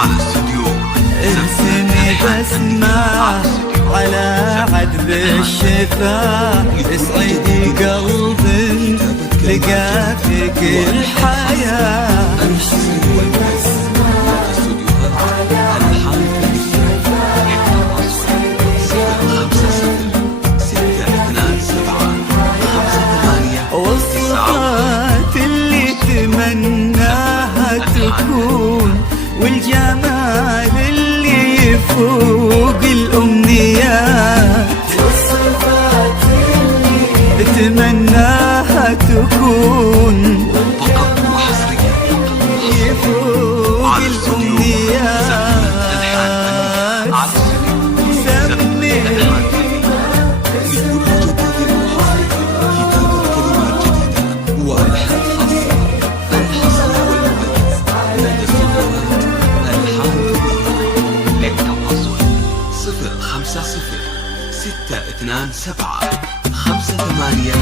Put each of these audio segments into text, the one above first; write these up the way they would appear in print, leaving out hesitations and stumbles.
على استوديو ارسمي بسمة على عذب الشفا، اسعدي قلبي لقى فيك الحياة. والصفات اللي تمناها تكون، والجمال اللي يفوق الأمنيات، والصفات اللي تمناها تكون فقط وحصريا يفوق الأمنيات. سمي خمسة صفر 627 5891.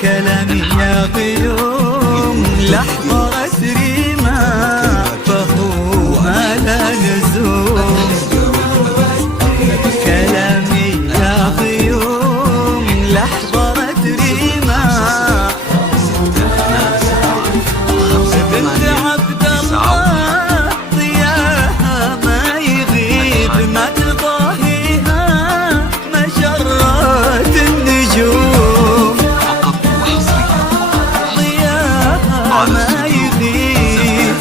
كلامي يا غيوم لحظة ريما، فهو لا لزوم. كلامي يا غيوم لحظة ريما، بنت عبد الله ضياها ما يغيب، ما تضاهيها مجرات النجوم. ما يغيب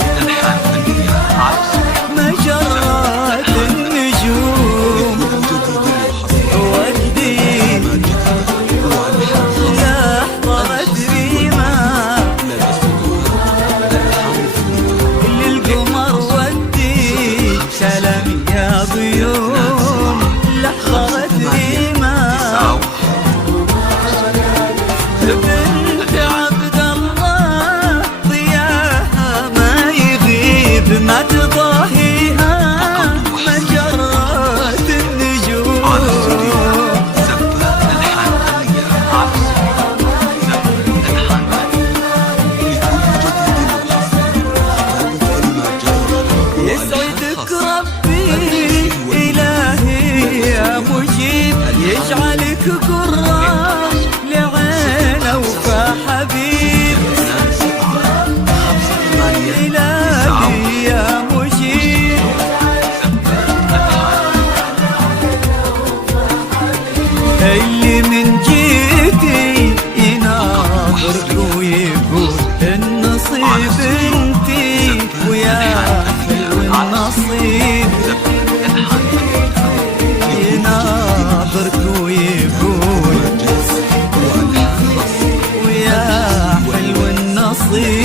مجرات النجوم، ودي لحظة ريما للقمر، ودي سلامي يا ضيوم لحظة ريما. بنت عبد الله ضياها ما يغيب، ما تضاهيها مجرات النجوم. يسعدك ربي إلهي يا مجيب، يجعلك قرة لعين وفا حبيب. إلهي يا مجيب اللي من جيتي يناظرك ويقول النصيب انتي، ويا حلو النصيب. يناظرك ويقول ويا حلو النصيب.